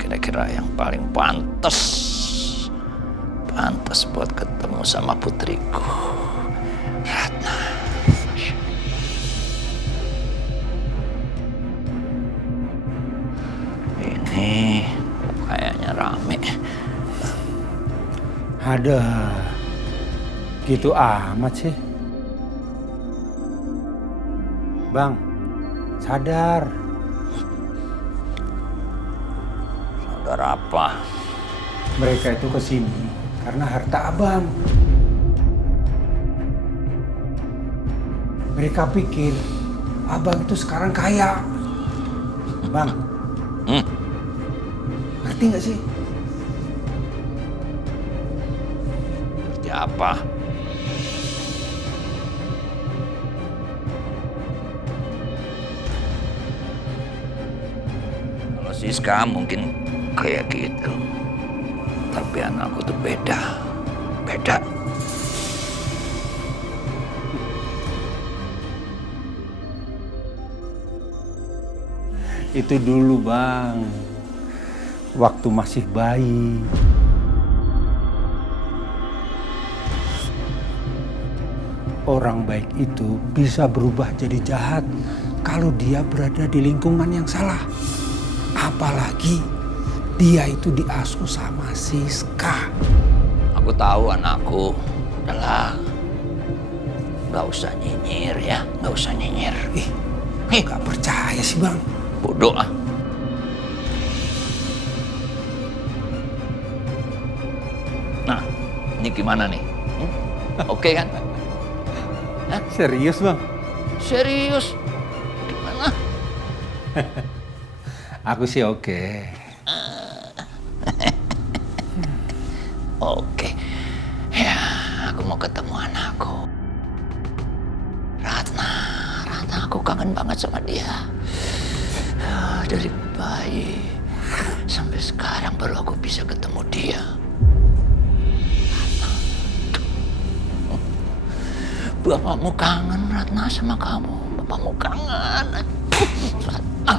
kira-kira yang paling pantas buat ketemu sama putriku, Ratna. Ini kayaknya rame. Ada, gitu amat sih. Bang, sadar. Sadar apa? Mereka itu kesini karena harta abang. Mereka pikir abang itu sekarang kaya. Bang, ngerti nggak sih? Ngerti apa? Kalau Siska mungkin kayak gitu. Tapi anakku tuh beda. Beda. Itu dulu bang, waktu masih bayi. Orang baik itu bisa berubah jadi jahat kalau dia berada di lingkungan yang salah. Apalagi dia itu diasuh sama Siska. Aku tahu anakku. Udahlah. Gak usah nyinyir ya. Gak usah nyinyir. Gak percaya sih bang. Bodoh ah. Nah, ini gimana nih? Oke kan? Hah? Serius bang? Serius? Gimana? Aku sih oke. Oke. Ya, aku mau ketemu anakku. Ratna, aku kangen banget sama dia. Dari bayi sampai sekarang baru aku bisa ketemu dia. Ratna. Bapakmu kangen, Ratna, sama kamu. Bapakmu kangen. Ratna.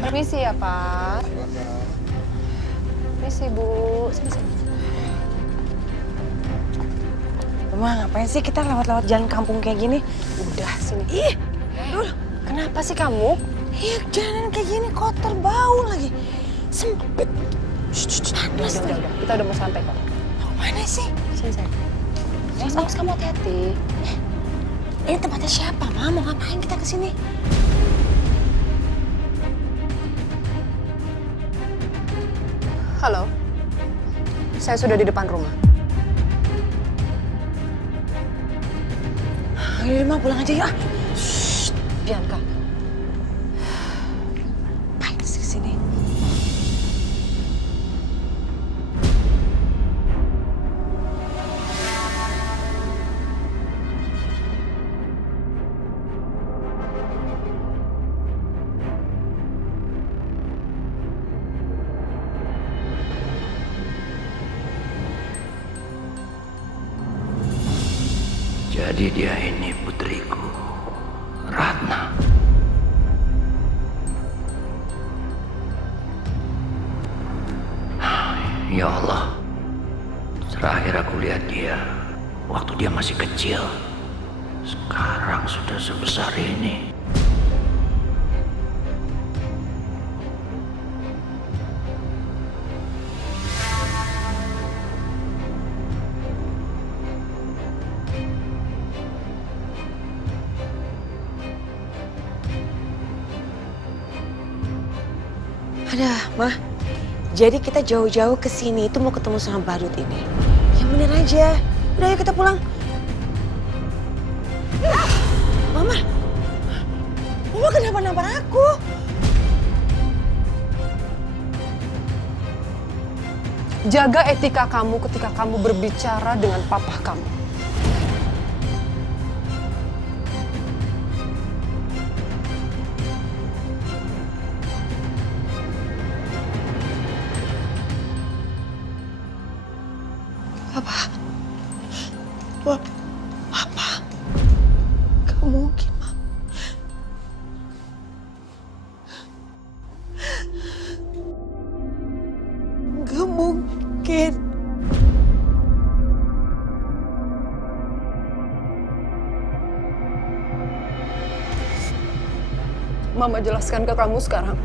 Permisi ya, Pak. Permisi, Bu. Sini. Mama, ngapain sih kita lewat-lewat jalan kampung kayak gini? Udah, sini. Ih, aduh, kenapa sih kamu? Iya, jalan kayak gini kotor, bau lagi. Sempit. Udah. Kita udah mau sampai kok. Mau mana sih? Sini, sayang. Awas, kamu hati-hati. Ini tempatnya siapa, Ma? Mau ngapain kita kesini? Halo, saya sudah di depan rumah. Ayo, Ma, pulang aja ya. Shh, Bianca. Ngapain sih kesini? Jadi dia ini putriku, Ratna. Ya Allah, terakhir aku lihat dia waktu dia masih kecil. Sekarang sudah sebesar ini. Ada, Mah. Jadi kita jauh-jauh ke sini itu mau ketemu sama badut ini. Yang bener aja. Udah, ayo kita pulang. Mama. Mama kenapa nampar aku? Jaga etika kamu ketika kamu berbicara dengan papa kamu. Apa? Gak mungkin, Mam. Mama jelaskan ke kamu sekarang.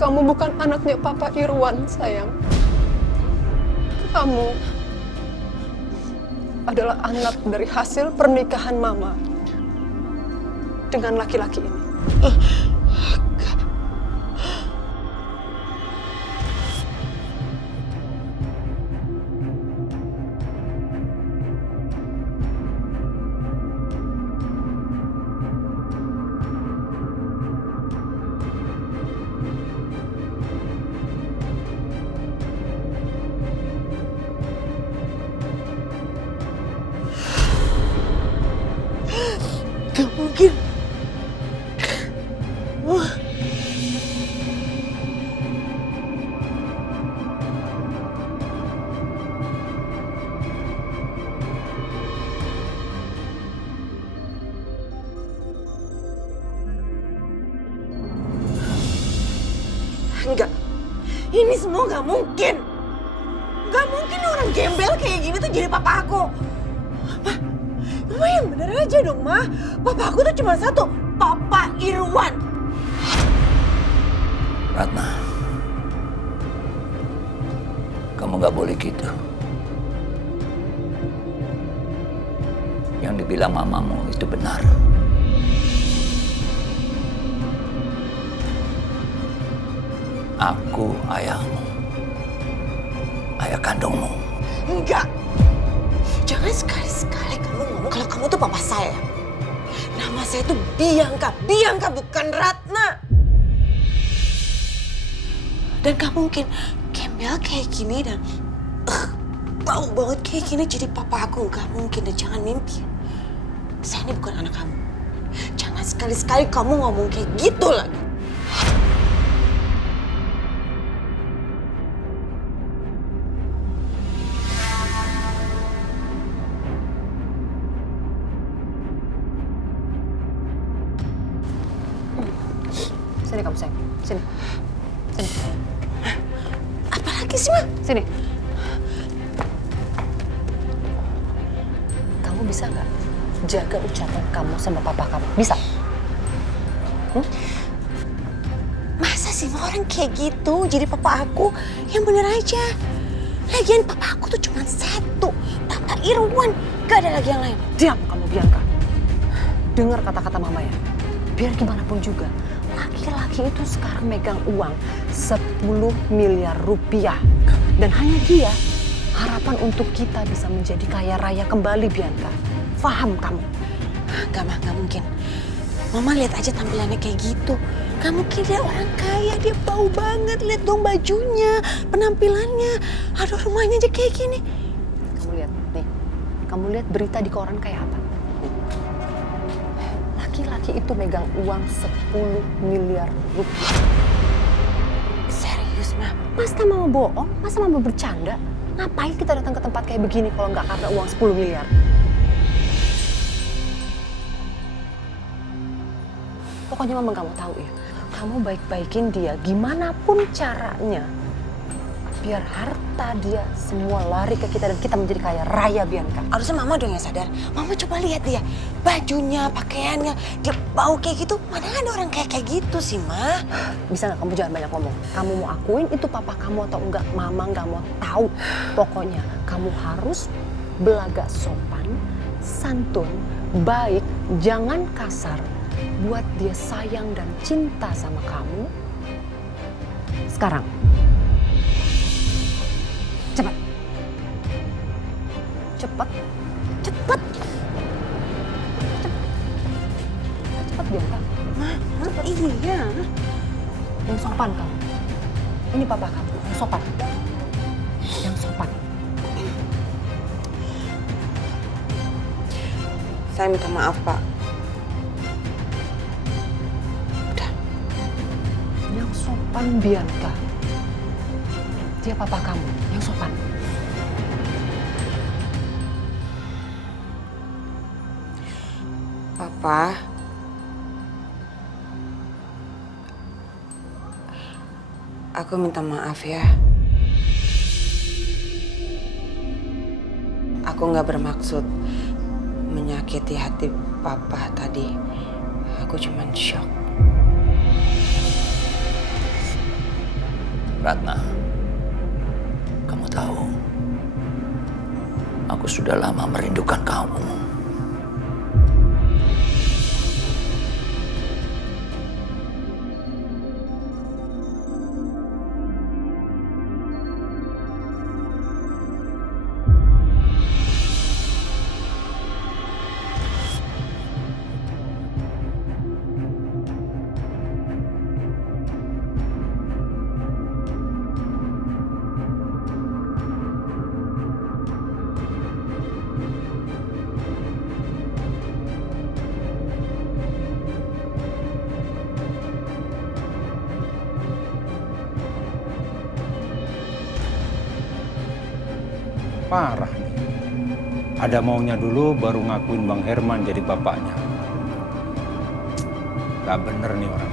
Kamu bukan anaknya Papa Irwan, sayang. Kamu adalah anak dari hasil pernikahan Mama dengan laki-laki ini. Gak mungkin. Enggak, ini semua gak mungkin. Gak mungkin orang gembel kayak gini tuh jadi papa aku. Ma yang bener aja dong, Ma. Papa aku tuh cuma satu, Papa Irwan. Ratna, kamu gak boleh gitu. Yang dibilang mamamu itu benar. Aku ayahmu, ayah kandungmu. Enggak. Jangan sekali-sekali kamu ngomong kalau kamu tuh papa saya. Nama saya tuh Bianca. Bianca bukan Ratna. Dan gak mungkin gembel kayak gini dan bau banget kayak gini jadi papa aku. Gak mungkin dan jangan mimpi. Saya ini bukan anak kamu. Jangan sekali-sekali kamu ngomong kayak gitu lagi. Sini kamu, sayang. Sini. Sini. Apalagi sih, Ma? Sini. Kamu bisa nggak jaga ucapan kamu sama papa kamu? Bisa? Masa sih Ma orang kayak gitu jadi papa aku? Yang bener aja. Lagian papa aku tuh cuma satu. Papa Irwan. Gak ada lagi yang lain. Diam kamu, Bianca. Dengar kata-kata mama ya. Biar gimana pun juga, laki-laki itu sekarang megang uang 10 miliar rupiah. Dan hanya dia harapan untuk kita bisa menjadi kaya raya kembali, Bianca. Paham kamu? Gak mungkin. Mama lihat aja tampilannya kayak gitu. Gak mungkin dia orang kaya, dia bau banget. Lihat dong bajunya, penampilannya. Aduh rumahnya aja kayak gini. Kamu lihat nih, kamu lihat berita di koran kayak apa? Laki-laki itu megang uang 10 miliar rupiah. Serius, Ma? Masa mama bohong? Masa mama bercanda? Ngapain kita datang ke tempat kayak begini kalau nggak karena uang 10 miliar? Pokoknya mama nggak mau tahu ya. Kamu baik-baikin dia gimana pun caranya. Biar harta dia semua lari ke kita dan kita menjadi kaya raya, Bianca. Harusnya Mama dong yang sadar. Mama coba lihat dia. Bajunya, pakaiannya, dia bau kayak gitu. Mana ada orang kayak gitu sih, Ma? Bisa nggak kamu jangan banyak ngomong? Kamu mau akuin itu papa kamu atau enggak? Mama nggak mau tahu. Pokoknya kamu harus belagak sopan, santun, baik, jangan kasar. Buat dia sayang dan cinta sama kamu. Sekarang. Cepat. Cepat. Cepat. Cepat, Bianca. Ma, iya. Yang sopan kamu. Ini papa kamu, yang sopan. Yang sopan. Saya minta maaf, Pak. Udah. Yang sopan, Bianca. Dia papa kamu, yang sopan. Papa. Aku minta maaf ya. Aku nggak bermaksud menyakiti hati papa tadi. Aku cuman shock. Ratna, kamu tahu, aku sudah lama merindukan kamu. Parah nih. Ada maunya dulu baru ngakuin Bang Herman jadi bapaknya. Gak bener nih orang.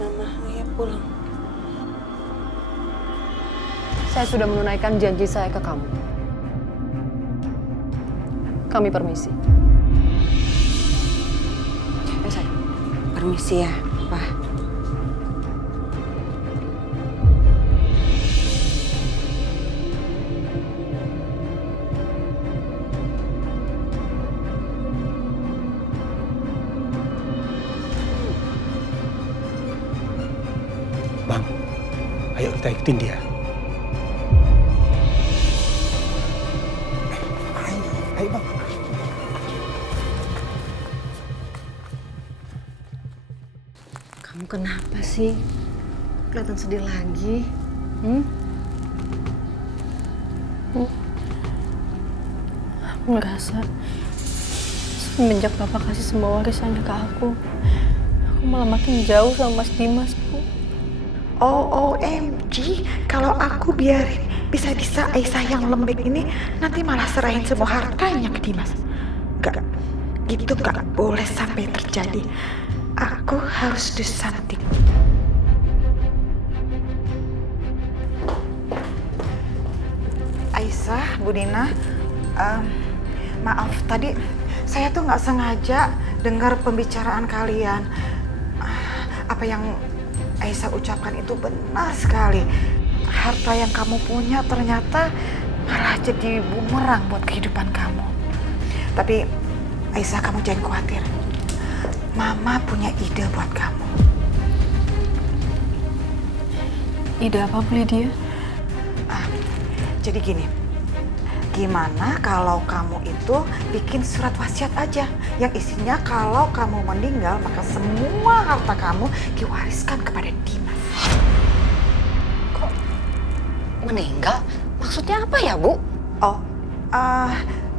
Mama, ayo pulang. Saya sudah menunaikan janji saya ke kamu. Kami permisi. Sayang, permisi ya, Pak. Bang, ayo kita ikutin dia. Ayo Bang. Kamu kenapa sih? Kelihatan sedih lagi. Aku ngerasa semenjak Papa kasih semua warisannya ke aku malah makin jauh sama Mas Dimas, Bu. OMG, kalau aku biarin bisa-bisa Aisyah yang lembek ini nanti malah serahin semua hartanya ke Dimas. Gak, gitu gak boleh sampai terjadi. Aku harus do something. Aisyah, Bu Dina, maaf tadi saya tuh nggak sengaja dengar pembicaraan kalian. Apa yang Aisyah ucapkan itu benar sekali. Harta yang kamu punya ternyata malah jadi bumerang buat kehidupan kamu. Tapi Aisyah, kamu jangan khawatir. Mama punya ide buat kamu. Ide apa, Bu Lydia? Jadi gini, gimana kalau kamu itu bikin surat wasiat aja yang isinya kalau kamu meninggal maka semua harta kamu diwariskan kepada Dimas. Kok meninggal? Maksudnya apa ya, Bu? Oh,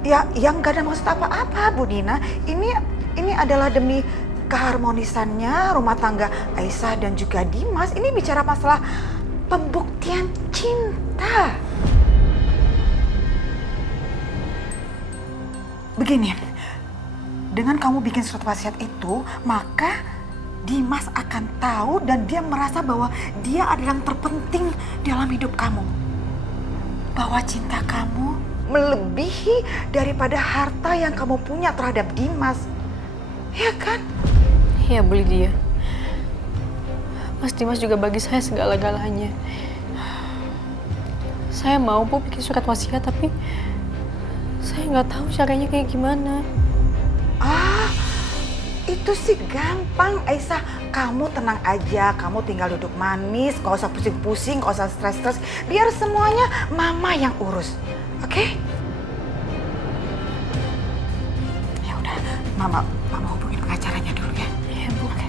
ya yang gak ada maksud apa-apa, Bu Dina. Ini adalah demi keharmonisannya rumah tangga Aisyah dan juga Dimas. Ini bicara masalah pembuktian cinta. Begini, dengan kamu bikin surat wasiat itu, maka Dimas akan tahu dan dia merasa bahwa dia adalah yang terpenting dalam hidup kamu. Bahwa cinta kamu melebihi daripada harta yang kamu punya terhadap Dimas. Ya kan? Iya, Bu Lydia. Mas Dimas juga bagi saya segala-galanya. Saya mau, Bu, bikin surat wasiat, tapi saya nggak tahu caranya kayak gimana. Itu sih gampang, Aisyah. Kamu tenang aja, kamu tinggal duduk manis, gak usah pusing-pusing, gak usah stres-stres. Biar semuanya Mama yang urus, oke? Ya udah, Mama hubungin pengacaranya dulu ya. Iya, Bu. Oke.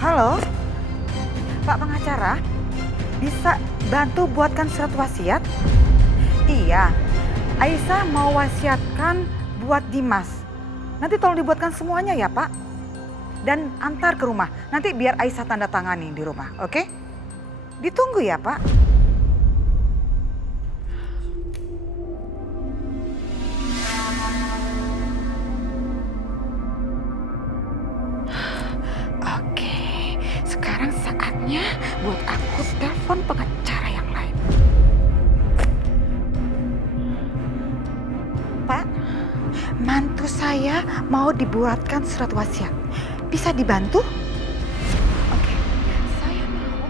Halo, Pak pengacara, bisa bantu buatkan surat wasiat? Iya, Aisyah mau wasiatkan buat Dimas. Nanti tolong dibuatkan semuanya ya, Pak. Dan antar ke rumah. Nanti biar Aisyah tanda tangani di rumah, oke? Ditunggu ya, Pak. buat aku telepon pengacara yang lain. Pak, mantu saya mau dibuatkan surat wasiat. Bisa dibantu? Oke, saya mau.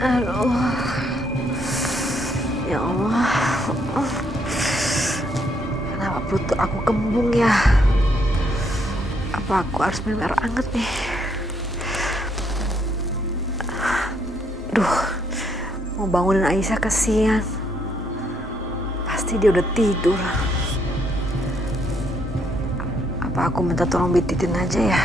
Aduh. Ya Allah. Kenapa perut aku kembung ya? Apa aku harus minum air hangat nih? Duh, mau bangunin Aisyah kesian. Pasti dia udah tidur. Apa aku minta tolong bititin aja ya?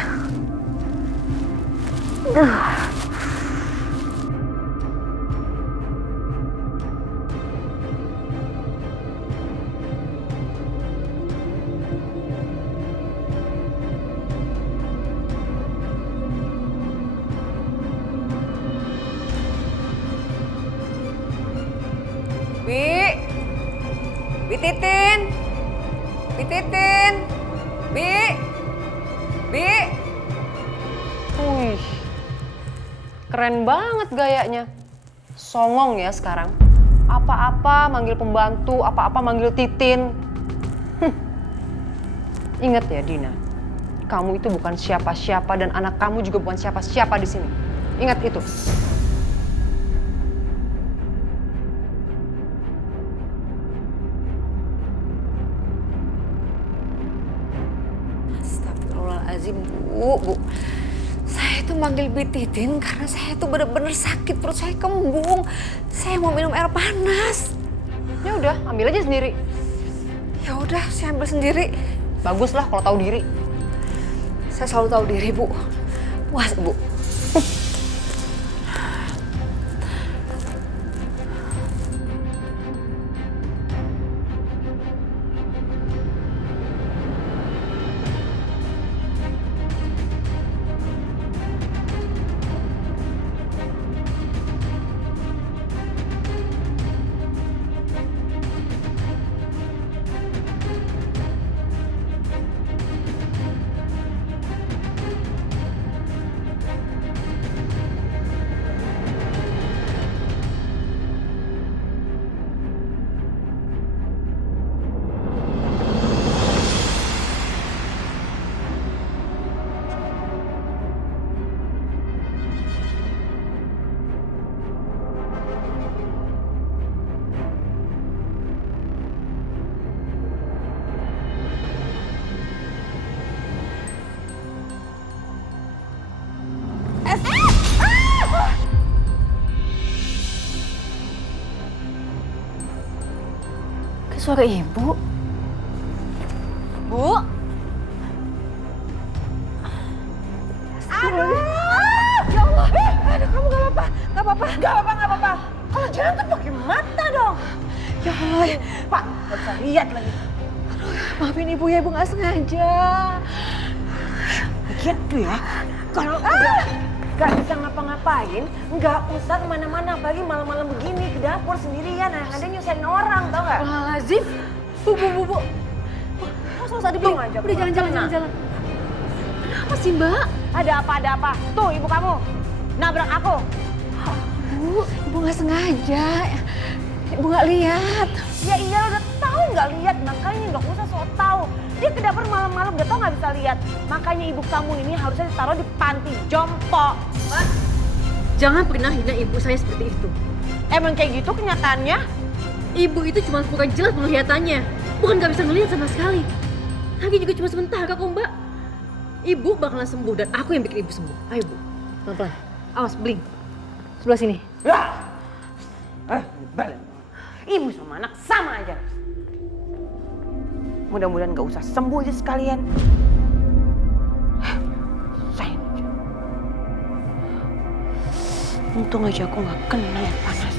Bi Titin, Bi. Wih, keren banget gayanya. Songong ya sekarang. Apa-apa manggil pembantu, apa-apa manggil Titin. Ingat ya Dina, kamu itu bukan siapa-siapa dan anak kamu juga bukan siapa-siapa di sini. Ingat itu. Astagfirullahaladzim, Bu. Saya tuh manggil Bi Titin karena saya tuh bener-bener sakit, perut saya kembung. Saya mau minum air panas. Ya udah, ambil aja sendiri. Ya udah, saya ambil sendiri. Baguslah kalau tahu diri. Saya selalu tahu diri, Bu. Puas, Bu. Suara ibu. Bu. Aduh, ya Allah. Aduh, kamu gak apa-apa. Gak apa-apa. Kalau jalan tuh pakai mata dong. Ya Allah, Pak, gak bisa lihat lagi. Aduh, maafin ibu ya, ibu gak sengaja. Lagian tuh ya, kalau udah gak bisa ngapa-ngapain, gak usah kemana-mana, apalagi malam-malam begini ke dapur sendirian, ada nyusahin orang, tau gak? Lazim. Bu. Langsung usah dibeli aja. Udah jangan. Kenapa sih Mbak? Ada apa? Tuh ibu kamu, nabrak aku. Ibu nggak sengaja. Ibu nggak lihat. Ya iya udah tahu nggak lihat, makanya nggak usah sok tahu. Dia ke dapur malam-malam udah tahu nggak bisa lihat. Makanya ibu kamu ini harusnya ditaruh di panti jompo. Mbak, jangan pernah hina ibu saya seperti itu. Emang kayak gitu kenyataannya? Ibu itu cuma kurang jelas penglihatannya. Bukan nggak bisa ngelihat sama sekali. Lagi juga cuma sementara kok Mbak. Ibu bakalan sembuh dan aku yang bikin ibu sembuh. Ayo Bu, pelan-pelan. Awas, bling. Sebelah sini. Ya. Balik. Ibu sama anak sama aja. Mudah-mudahan gak usah sembuh aja sekalian. Sayang. Untung aja aku gak kena air panas.